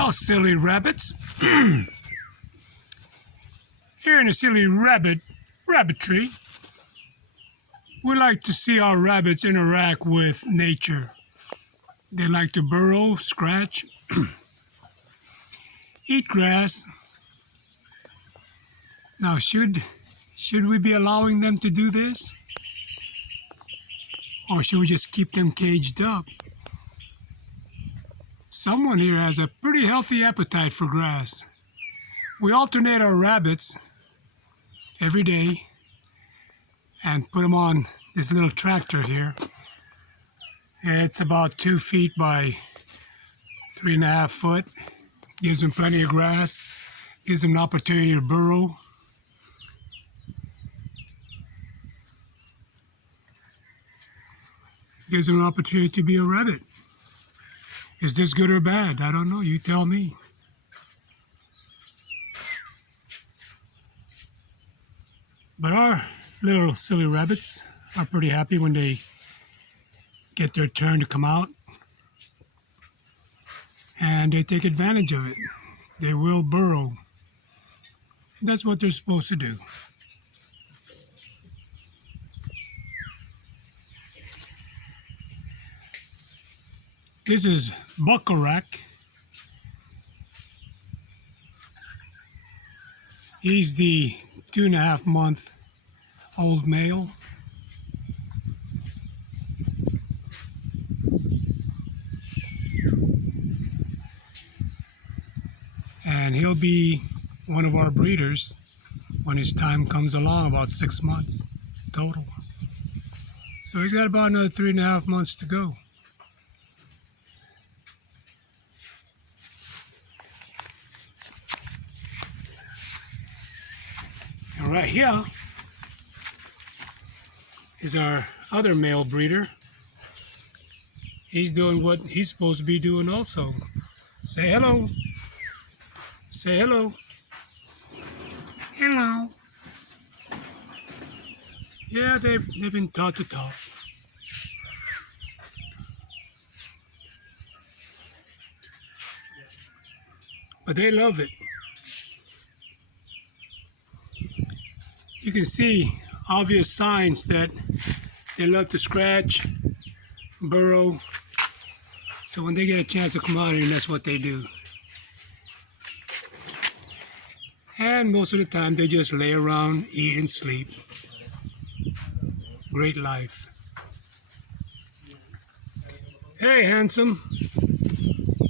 Well, silly rabbits, here in the Silly Rabbit Rabbitry, we like to see our rabbits interact with nature. They like to burrow, scratch, eat grass. Now, should we be allowing them to do this? Or should we just keep them caged up? Someone here has a pretty healthy appetite for grass. We alternate our rabbits every day and put them on this little tractor here. It's about 2 feet by 3.5 foot. Gives them plenty of grass, gives them an opportunity to burrow. Gives them an opportunity to be a rabbit. Is this good or bad? I don't know. You tell me. But our little silly rabbits are pretty happy when they get their turn to come out. And they take advantage of it. They will burrow. That's what they're supposed to do. This is Buckarak. He's the 2.5-month-old male. And he'll be one of our breeders when his time comes along, about 6 months total. So he's got about another 3.5 months to go. And right here is our other male breeder. He's doing what he's supposed to be doing also. Say hello. Say hello. Hello. Yeah, they've been taught to talk. But they love it. You can see obvious signs that they love to scratch, burrow. So when they get a chance to come out here, that's what they do. And most of the time, they just lay around, eat, and sleep. Great life. Hey, handsome.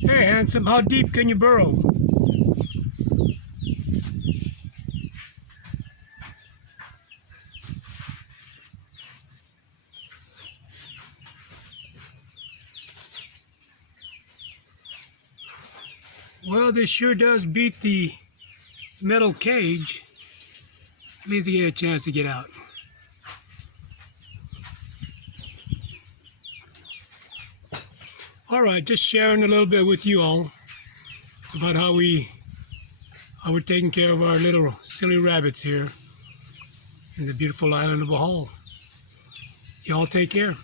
Hey, handsome, how deep can you burrow? Well, this sure does beat the metal cage. At least you get a chance to get out. All right, just sharing a little bit with you all about how we're taking care of our little silly rabbits here in the beautiful island of Bohol. Y'all take care.